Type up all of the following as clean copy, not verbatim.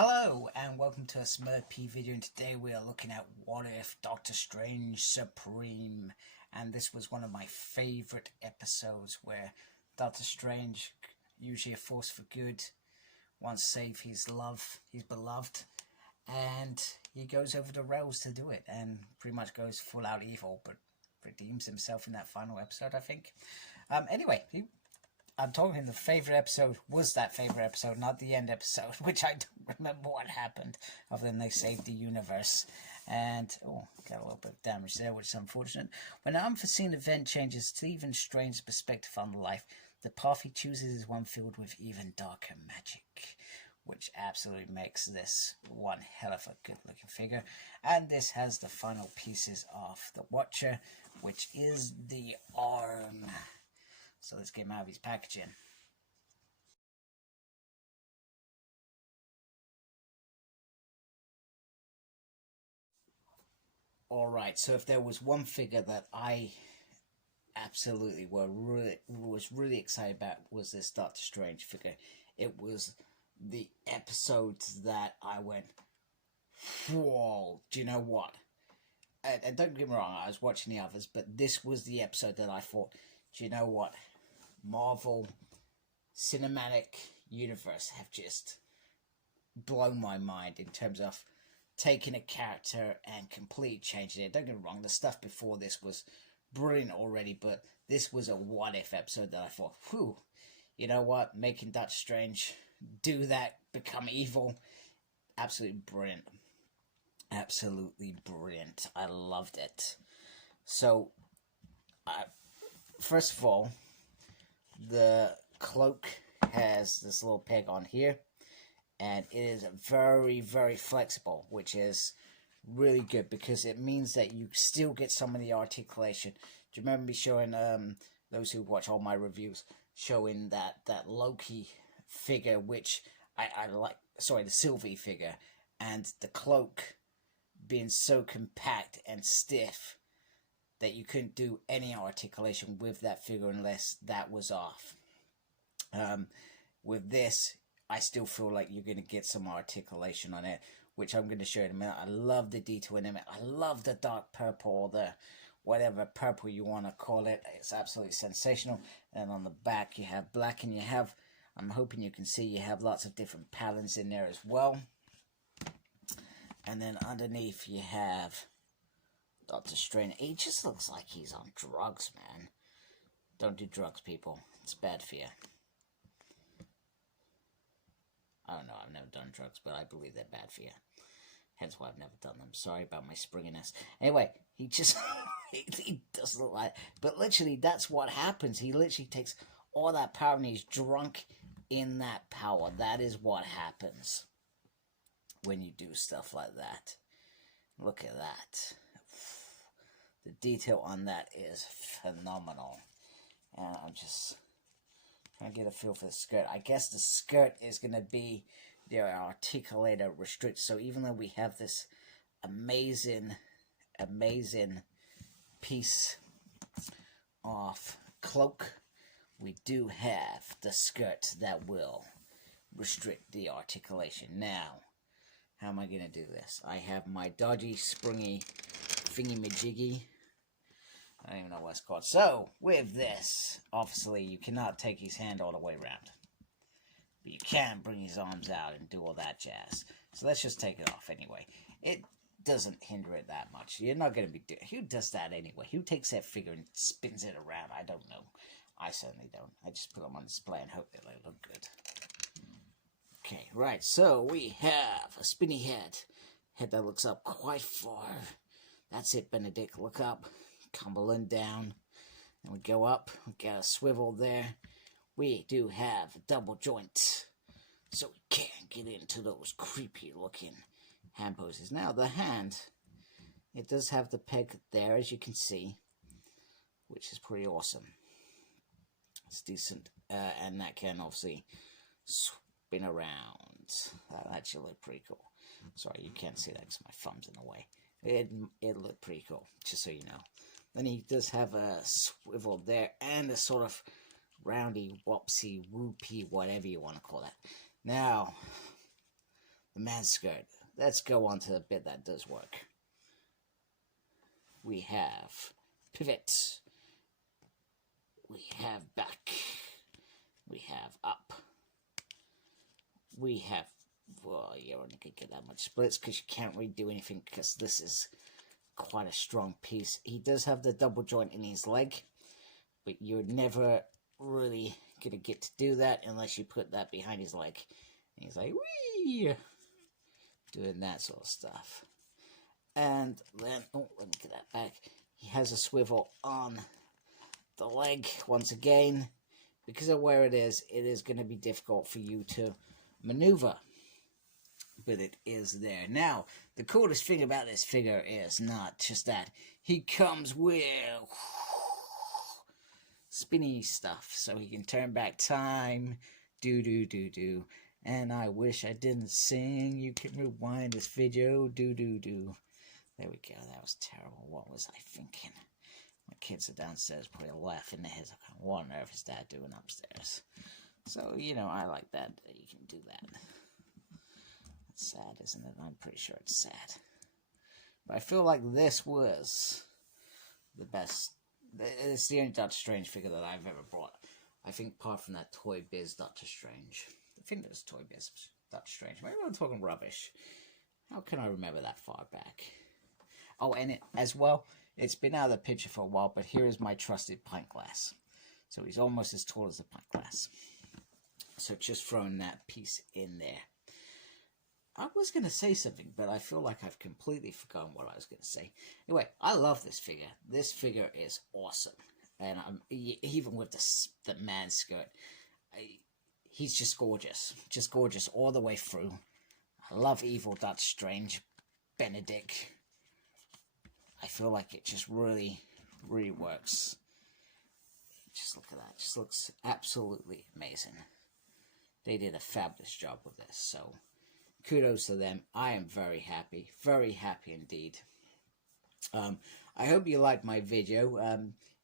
Hello and welcome to a Smurp video, and today we are looking at What If Doctor Strange Supreme. And this was one of my favourite episodes where Doctor Strange, usually a force for good, wants to save his beloved, and he goes over the rails to do it and pretty much goes full out evil, but redeems himself in that final episode, I think. Anyway, I'm talking the favourite episode was that favourite episode, not the end episode, which I don't remember what happened, other than they saved the universe. And, got a little bit of damage there, which is unfortunate. When an unforeseen event changes Stephen Strange's perspective on life, the path he chooses is one filled with even darker magic, which absolutely makes this one hell of a good-looking figure. And this has the final pieces of the Watcher, which is the arm. So let's get him out of his packaging. Alright, so if there was one figure that I absolutely was really excited about, was this Doctor Strange figure. It was the episodes that I went, whoa, do you know what? And don't get me wrong, I was watching the others, but this was the episode that I thought, do you know what? Marvel Cinematic Universe have just blown my mind in terms of taking a character and completely changing it. Don't get me wrong, the stuff before this was brilliant already, but this was a what if episode that I thought, whew, you know what, making Doctor Strange do that, become evil, absolutely brilliant. Absolutely brilliant. I loved it. So, first of all, the cloak has this little peg on here, and it is very, very flexible, which is really good because it means that you still get some of the articulation. Do you remember me showing, those who watch all my reviews, showing that Loki figure, which I like, sorry, the Sylvie figure, and the cloak being so compact and stiff that you couldn't do any articulation with that figure unless that was off. With this, I still feel like you're going to get some articulation on it, which I'm going to show you in a minute. I love the detail in it. I love the dark purple, or the whatever purple you want to call it. It's absolutely sensational. And on the back you have black, and you have, I'm hoping you can see, you have lots of different patterns in there as well. And then underneath you have Doctor Strange. He just looks like he's on drugs, man. Don't do drugs, people. It's bad for you. I don't know, I've never done drugs, but I believe they're bad for you. Hence why I've never done them. Sorry about my springiness. Anyway, he just, he does look like, but literally that's what happens. He literally takes all that power and he's drunk in that power. That is what happens when you do stuff like that. Look at that. The detail on that is phenomenal. And I'm just trying to get a feel for the skirt. I guess the skirt is going to be the articulator restrict. So even though we have this amazing piece of cloak, we do have the skirt that will restrict the articulation. Now, how am I going to do this? I have my dodgy, springy thingy-majiggy. I don't even know what it's called. So, with this, obviously, you cannot take his hand all the way around. But you can bring his arms out and do all that jazz. So let's just take it off anyway. It doesn't hinder it that much. You're not going to be doing... Who does that anyway? Who takes that figure and spins it around? I don't know. I certainly don't. I just put them on display and hope that they look good. Okay, right. So, we have a spinny head. Head that looks up quite far. That's it, Benedict. Look up. Cumberland down, and we go up. We got a swivel there. We do have a double joint, so we can't get into those creepy looking hand poses. Now the hand, it does have the peg there, as you can see, which is pretty awesome. It's decent, and that can obviously spin around. That actually look pretty cool. Sorry, you can't see that because my thumb's in the way. It looked pretty cool, just so you know. Then he does have a swivel there and a sort of roundy, wopsy, whoopy, whatever you want to call that. Now, the man's skirt. Let's go on to the bit that does work. We have pivot. We have back. We have up. We have, well, you're only going to get that much splits because you can't really do anything because this is quite a strong piece. He does have the double joint in his leg, but you're never really going to get to do that unless you put that behind his leg. And he's like, wee! Doing that sort of stuff. And then, oh, let me get that back. He has a swivel on the leg once again. Because of where it is going to be difficult for you to maneuver. But it is there. Now, the coolest thing about this figure is not just that. He comes with spinny stuff. So he can turn back time. Do. And I wish I didn't sing. You can rewind this video. Do. There we go. That was terrible. What was I thinking? My kids are downstairs probably laughing their heads off. What on earth is Dad doing upstairs? So, you know, I like that you can do that. It's sad, isn't it? I'm pretty sure it's sad. But I feel like this was the best. It's the only Doctor Strange figure that I've ever brought. I think apart from that Toy Biz Doctor Strange. I think it was Toy Biz Doctor Strange. Maybe I'm talking rubbish. How can I remember that far back? Oh, and it, as well, it's been out of the picture for a while, but here is my trusted pint glass. So he's almost as tall as a pint glass. So just throwing that piece in there. I was going to say something, but I feel like I've completely forgotten what I was going to say. Anyway, I love this figure. This figure is awesome. And even with the man skirt, he's just gorgeous. Just gorgeous all the way through. I love Evil Doctor Strange. Benedict. I feel like it just really, really works. Just look at that. It just looks absolutely amazing. They did a fabulous job with this. So, kudos to them. I am very happy. Very happy indeed. I hope you liked my video.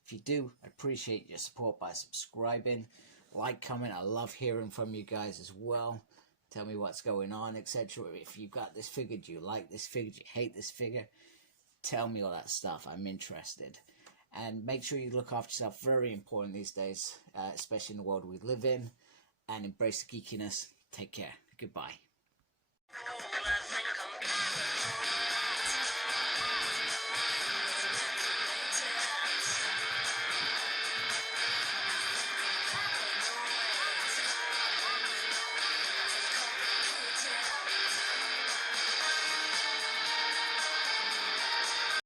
If you do, I appreciate your support by subscribing. Like, comment. I love hearing from you guys as well. Tell me what's going on, etc. If you got this figure, do you like this figure? Do you hate this figure? Tell me all that stuff. I'm interested. And make sure you look after yourself. Very important these days, especially in the world we live in. And embrace the geekiness. Take care. Goodbye.